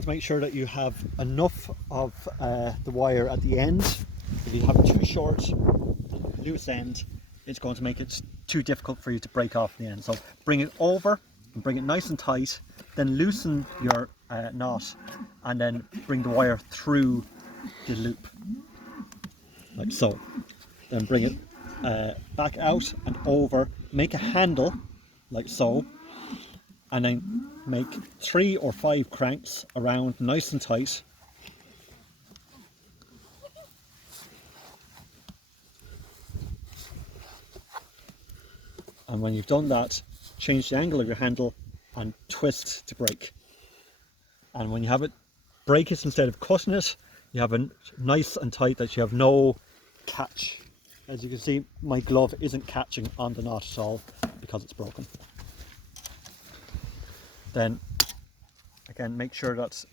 want to make sure that you have enough of the wire at the end. If you have it too short, loose end, it's going to make it too difficult for you to break off the end. So bring it over and bring it nice and tight, then loosen your knot, and then bring the wire through the loop, like so. Then bring it back out and over, make a handle, like so, and then make 3 or 5 cranks around nice and tight. And when you've done that, change the angle of your handle and twist to break. And when you have it, break it instead of cutting it. You have it nice and tight that you have no catch. As you can see, my glove isn't catching on the knot at all because it's broken. Then again, make sure that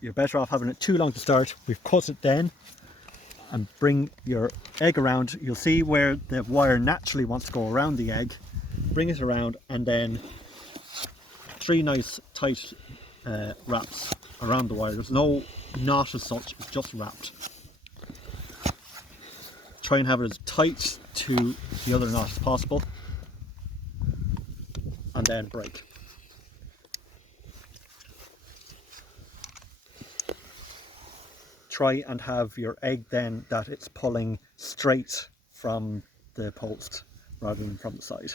you're better off having it too long to start. We've cut it then, and bring your egg around. You'll see where the wire naturally wants to go around the egg. Bring it around, and then 3 nice tight wraps around the wire. There's no knot as such, it's just wrapped. Try and have it as tight to the other knot as possible, and then break. Try and have your egg then that it's pulling straight from the post rather than from the side.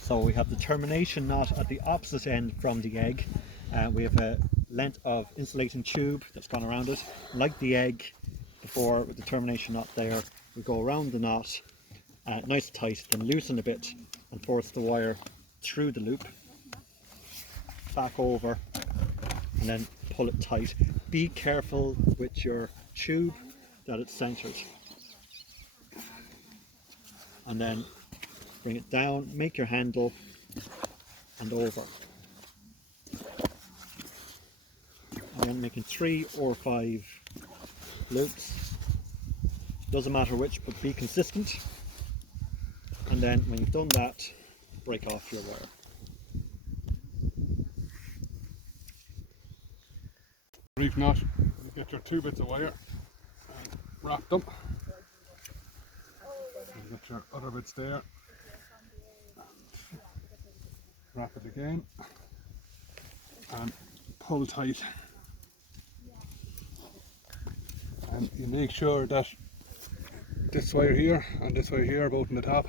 So we have the termination knot at the opposite end from the egg. We have a length of insulating tube that's gone around it. Like the egg before, with the termination knot there, we go around the knot nice and tight, then loosen a bit and force the wire through the loop, back over, and then pull it tight. Be careful with your tube that it's centered. And then bring it down, make your handle, and over. And then making 3 or 5 loops. Doesn't matter which, but be consistent. And then when you've done that, break off your wire. Reef knot, you get your 2 bits of wire and wrap them. You get your other bits there. Wrap it again and pull tight, and you make sure that this wire here and this wire here are both in the top,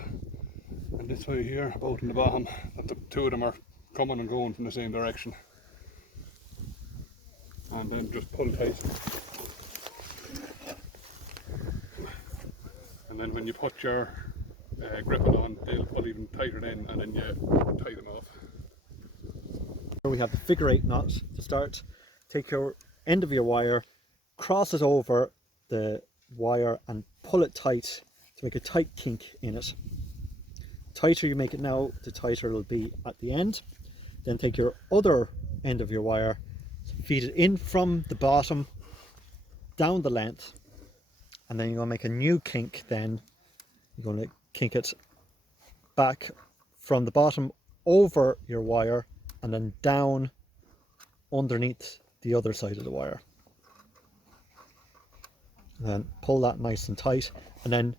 and this wire here are both in the bottom, that the 2 of them are coming and going from the same direction, and then just pull tight. And then when you put your gripping on, they'll pull even tighter then, and then you tie them off. Here we have the figure 8 knot to start. Take your end of your wire, cross it over the wire and pull it tight to make a tight kink in it. The tighter you make it now, the tighter it'll be at the end. Then take your other end of your wire, feed it in from the bottom down the length, and then you're going to make a new kink. Then you're going to kink it back from the bottom over your wire and then down underneath the other side of the wire. And then pull that nice and tight, and then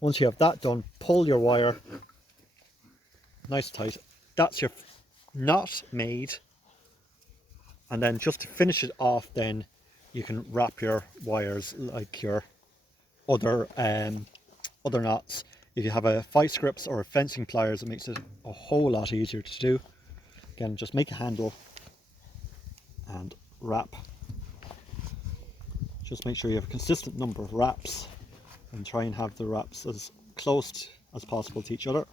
once you have that done, pull your wire nice and tight. That's your knot made. And then just to finish it off, then you can wrap your wires like your other knots. If you have a vice grips or a fencing pliers, it makes it a whole lot easier to do. Again, just make a handle and wrap Just make sure you have a consistent number of wraps and try and have the wraps as close as possible to each other.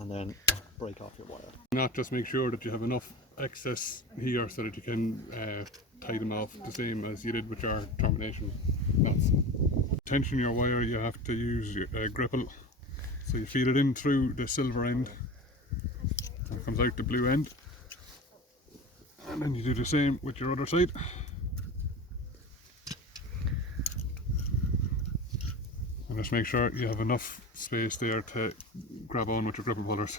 And then break off your wire. Not just make sure that you have enough excess here so that you can tie them off the same as you did with your termination knots. Tension your wire, you have to use a grapple. So you feed it in through the silver end, and it comes out the blue end. And then you do the same with your other side. And just make sure you have enough space there to grab on with your grapple pullers.